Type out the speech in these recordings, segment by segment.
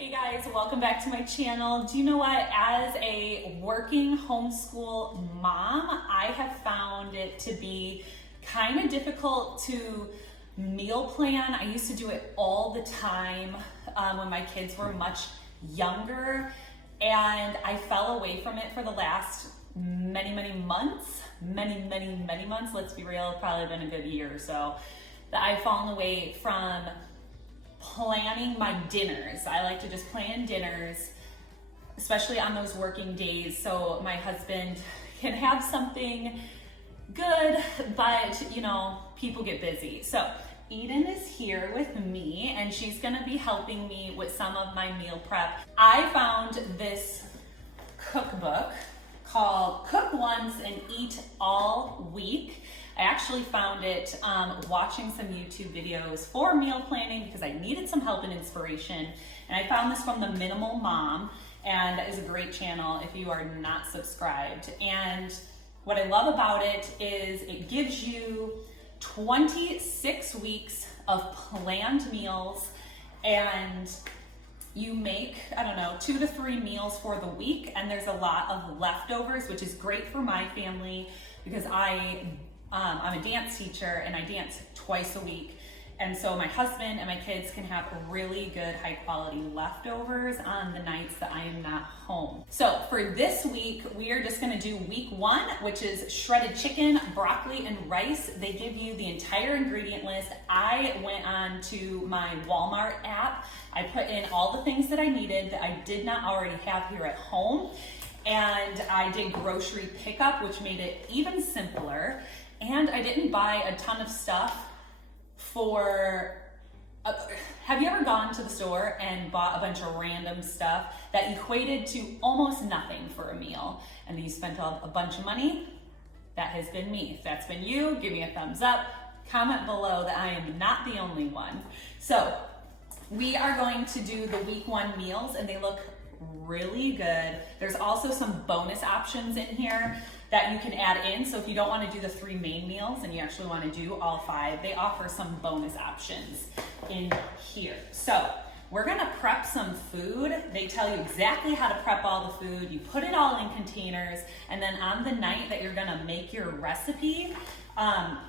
Hey guys, welcome back to my channel. Do you know what? As a working homeschool mom, I have found it to be kind of difficult to meal plan. I used to do it all the time when my kids were much younger, and I fell away from it for the last many months. Many months, let's be real, probably been a good year or so, that I've fallen away from planning my dinners. I like to just plan dinners, especially on those working days, so my husband can have something good, but you know, people get busy. So Eden is here with me and she's gonna be helping me with some of my meal prep. I found this cookbook called Cook Once and Eat All Week. I actually found it watching some YouTube videos for meal planning because I needed some help and inspiration. And I found this from the Minimal Mom, and that is a great channel if you are not subscribed. And what I love about it is it gives you 26 weeks of planned meals, and you make, I don't know, 2 to 3 meals for the week, and there's a lot of leftovers, which is great for my family because I'm a dance teacher and I dance twice a week. And so my husband and my kids can have really good high quality leftovers on the nights that I am not home. So for this week, we are just gonna do week 1, which is shredded chicken, broccoli, and rice. They give you the entire ingredient list. I went on to my Walmart app. I put in all the things that I needed that I did not already have here at home. And I did grocery pickup, which made it even simpler. And I didn't buy a ton of stuff for, have you ever gone to the store and bought a bunch of random stuff that equated to almost nothing for a meal, and then you spent a bunch of money? That has been me. If that's been you, give me a thumbs up. Comment below that I am not the only one. So we are going to do the week 1 meals, and they look really good. There's also some bonus options in here that you can add in. So if you don't want to do the 3 main meals and you actually want to do all 5, they offer some bonus options in here. So we're gonna prep some food. They tell you exactly how to prep all the food. You put it all in containers, and then on the night that you're gonna make your recipe,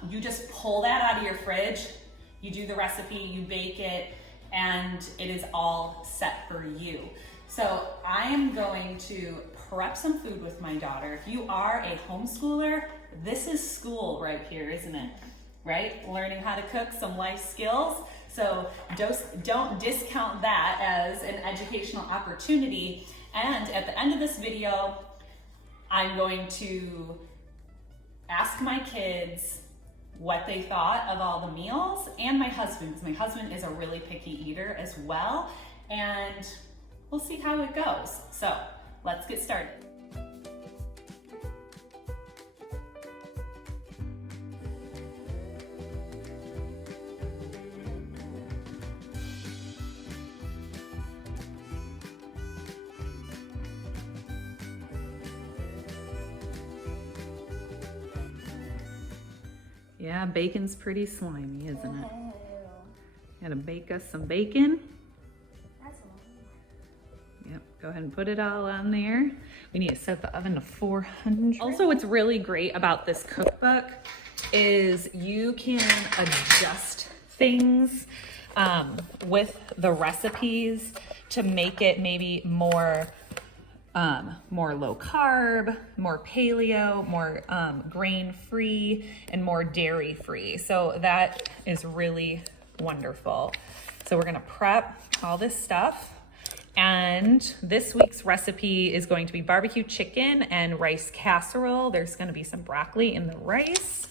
you just pull that out of your fridge, you do the recipe, you bake it, and it is all set for you. So I am going to prep some food with my daughter. If you are a homeschooler, this is school right here, isn't it? Right? Learning how to cook, some life skills. So don't discount that as an educational opportunity. And at the end of this video, I'm going to ask my kids what they thought of all the meals, and my husband, because my husband is a really picky eater as well. And we'll see how it goes. So let's get started. Yeah, bacon's pretty slimy, isn't it? Gotta bake us some bacon. Yep, go ahead and put it all on there. We need to set the oven to 400. Also, what's really great about this cookbook is you can adjust things with the recipes to make it maybe more low carb, more paleo, more grain free, and more dairy free. So that is really wonderful. So we're gonna prep all this stuff. And this week's recipe is going to be barbecue chicken and rice casserole. There's going to be some broccoli in the rice,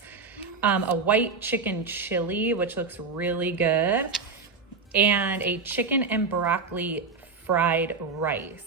a white chicken chili, which looks really good, and a chicken and broccoli fried rice.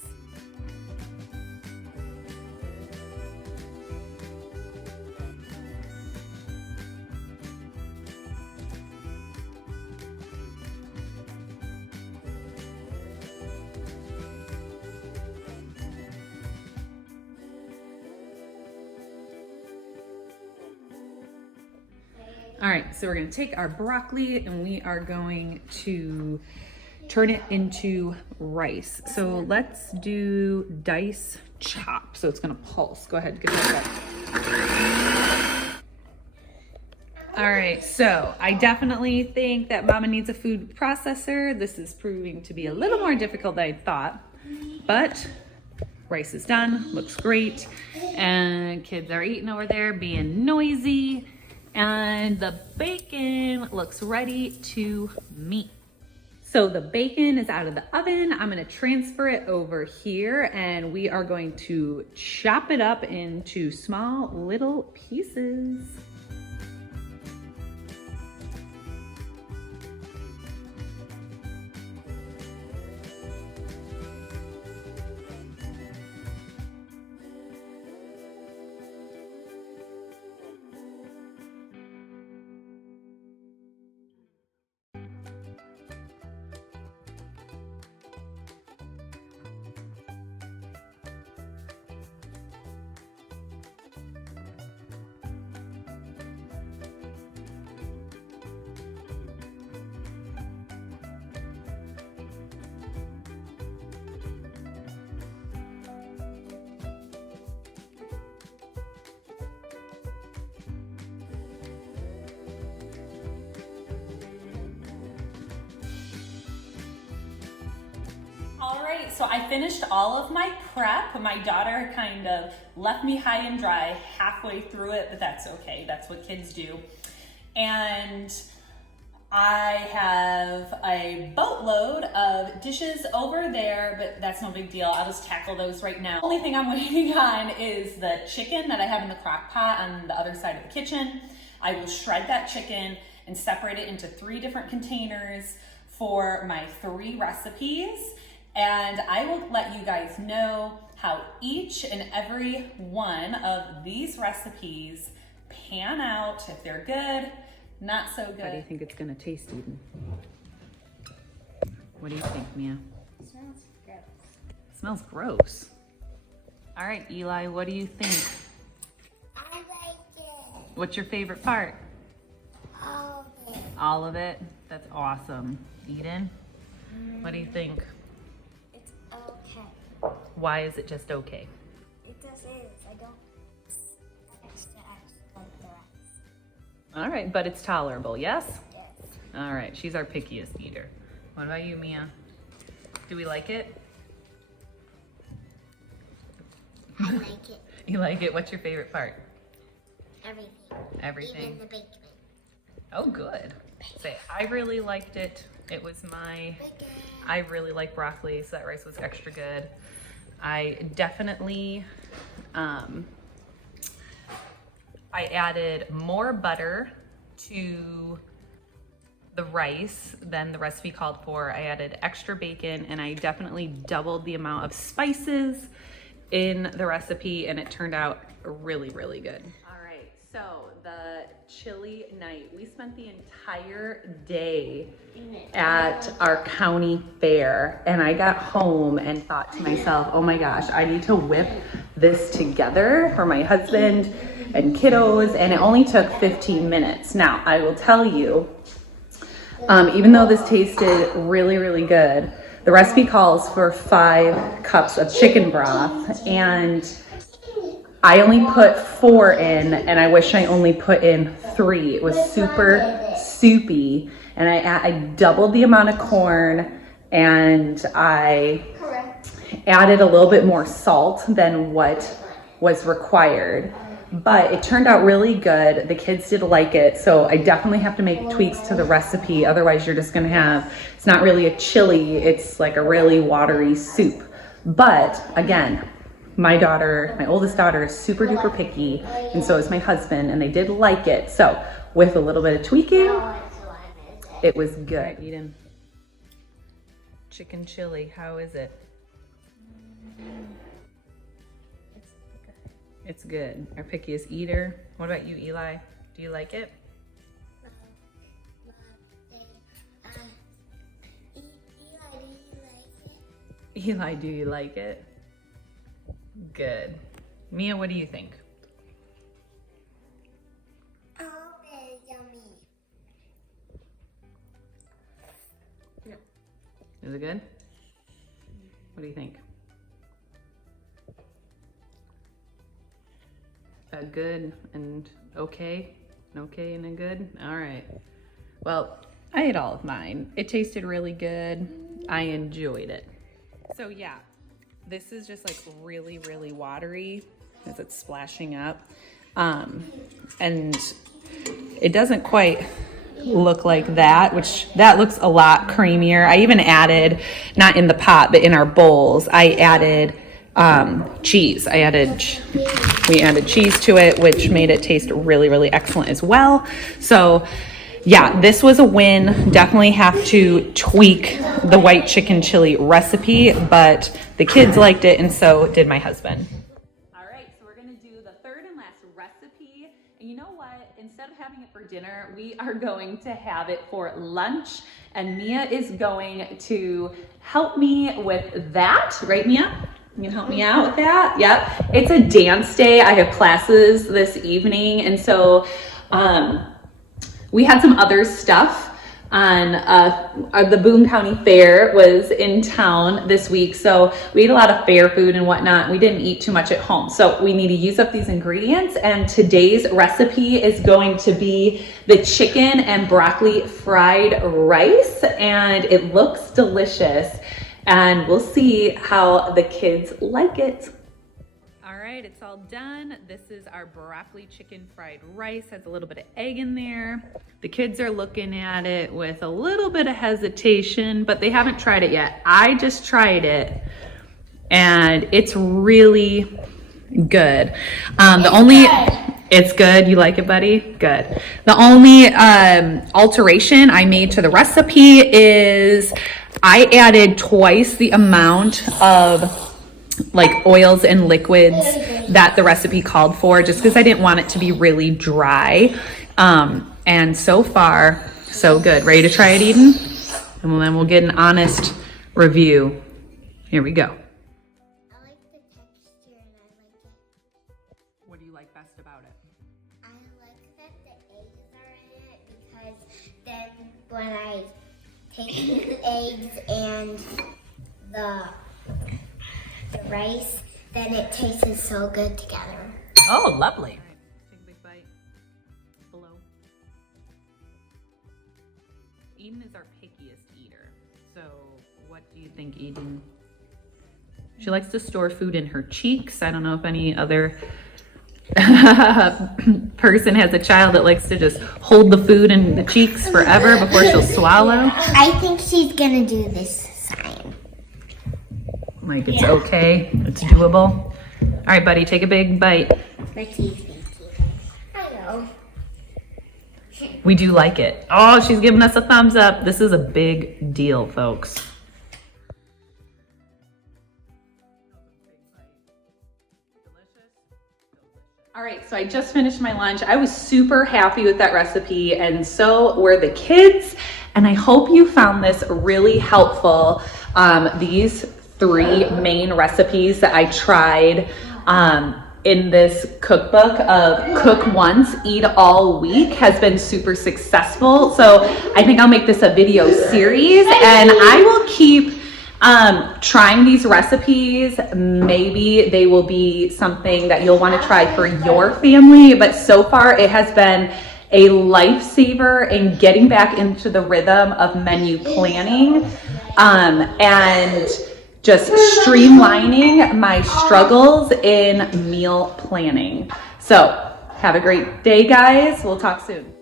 All right, so we're gonna take our broccoli and we are going to turn it into rice. So let's do dice chop. So it's gonna pulse. Go ahead, give me that. All right, so I definitely think that Mama needs a food processor. This is proving to be a little more difficult than I thought, but rice is done, looks great. And kids are eating over there, being noisy. And the bacon looks ready to meet. So the bacon is out of the oven. I'm gonna transfer it over here and we are going to chop it up into small little pieces. All right, so I finished all of my prep. My daughter kind of left me high and dry halfway through it, but that's okay. That's what kids do. And I have a boatload of dishes over there, but that's no big deal. I'll just tackle those right now. The only thing I'm waiting on is the chicken that I have in the crock pot on the other side of the kitchen. I will shred that chicken and separate it into 3 different containers for my 3 recipes. And I will let you guys know how each and every one of these recipes pan out, if they're good, not so good. How do you think it's gonna taste, Eden? What do you think, Mia? It smells gross. Smells gross. All right, Eli, what do you think? I like it. What's your favorite part? All of it. All of it? That's awesome. Eden, what do you think? It's okay. Why is it just okay? It just is. I don't extra like the rest. All right, but it's tolerable, yes? Yes. All right, she's our pickiest eater. What about you, Mia? Do we like it? I like it. You like it? What's your favorite part? Everything. Everything. Even the bacon. Oh, good. Say, I really liked it. It was my, Bacon. I really like broccoli, so that rice was extra good. I definitely, I added more butter to the rice than the recipe called for. I added extra bacon and I definitely doubled the amount of spices in the recipe and it turned out really, really good. All right, so the chili night, we spent the entire day at our county fair and I got home and thought to myself, oh my gosh, I need to whip this together for my husband and kiddos, and it only took 15 minutes. Now, I will tell you, even though this tasted really, really good, the recipe calls for 5 cups of chicken broth, and I only put 4 in, and I wish I only put in 3. It was super soupy, and I doubled the amount of corn, and I added a little bit more salt than what was required. But it turned out really good. The kids did like it, so I definitely have to make tweaks to the recipe. Otherwise, you're just gonna have, it's not really a chili, it's like a really watery soup. But again, my daughter, my oldest daughter is super duper picky, and so is my husband, and they did like it. So with a little bit of tweaking, it was good. All right, Eden. Chicken chili, how is it? It's good. Our pickiest eater. What about you, Eli? Do you like it? Eli, do you like it? Good. Mia, what do you think? Oh, it's yummy. Is it good? What do you think? A good and okay? An okay and a good? All right. Well, I ate all of mine. It tasted really good. I enjoyed it. So yeah, this is just like really, really watery as it's splashing up. And it doesn't quite look like that, which that looks a lot creamier. I even added, not in the pot, but in our bowls, I added cheese. We added cheese to it, which made it taste really, really excellent as well. So yeah, this was a win. Definitely have to tweak the white chicken chili recipe, but the kids liked it and so did my husband. All right, so we're gonna do the third and last recipe. And you know what? Instead of having it for dinner, we are going to have it for lunch. And Mia is going to help me with that. Right, Mia? You can help me out with that? Yep. It's a dance day. I have classes this evening. And so we had some other stuff on the Boone County Fair was in town this week. So we ate a lot of fair food and whatnot. We didn't eat too much at home. So we need to use up these ingredients. And today's recipe is going to be the chicken and broccoli fried rice. And it looks delicious. And we'll see how the kids like it. All right, it's all done. This is our broccoli chicken fried rice. Has a little bit of egg in there. The kids are looking at it with a little bit of hesitation, but they haven't tried it yet. I just tried it and it's really good. It's good. You like it, buddy? Good. The only alteration I made to the recipe is I added twice the amount of like oils and liquids that the recipe called for, just because I didn't want it to be really dry. And so far, so good. Ready to try it, Eden? And then we'll get an honest review. Here we go. I like the texture and I like it. What do you like best about it? I like that the eggs are in it because then when I take the eggs and the rice, then it tastes so good together. Oh, lovely. All right, take a big bite. Below. Eden is our pickiest eater. So what do you think, Eden? She likes to store food in her cheeks. I don't know if any other person has a child that likes to just hold the food in the cheeks forever before she'll swallow. I think she's gonna do this sign. Like it's okay, it's doable. All right, buddy, take a big bite. Hello. We do like it. Oh, she's giving us a thumbs up. This is a big deal, folks. All right, so I just finished my lunch. I was super happy with that recipe, and so were the kids. And I hope you found this really helpful. These 3 main recipes that I tried in this cookbook of Cook Once, Eat All Week has been super successful. So I think I'll make this a video series, and I will keep trying these recipes. Maybe they will be something that you'll want to try for your family, but so far it has been a lifesaver in getting back into the rhythm of menu planning and just streamlining my struggles in meal planning. So have a great day, guys. We'll talk soon.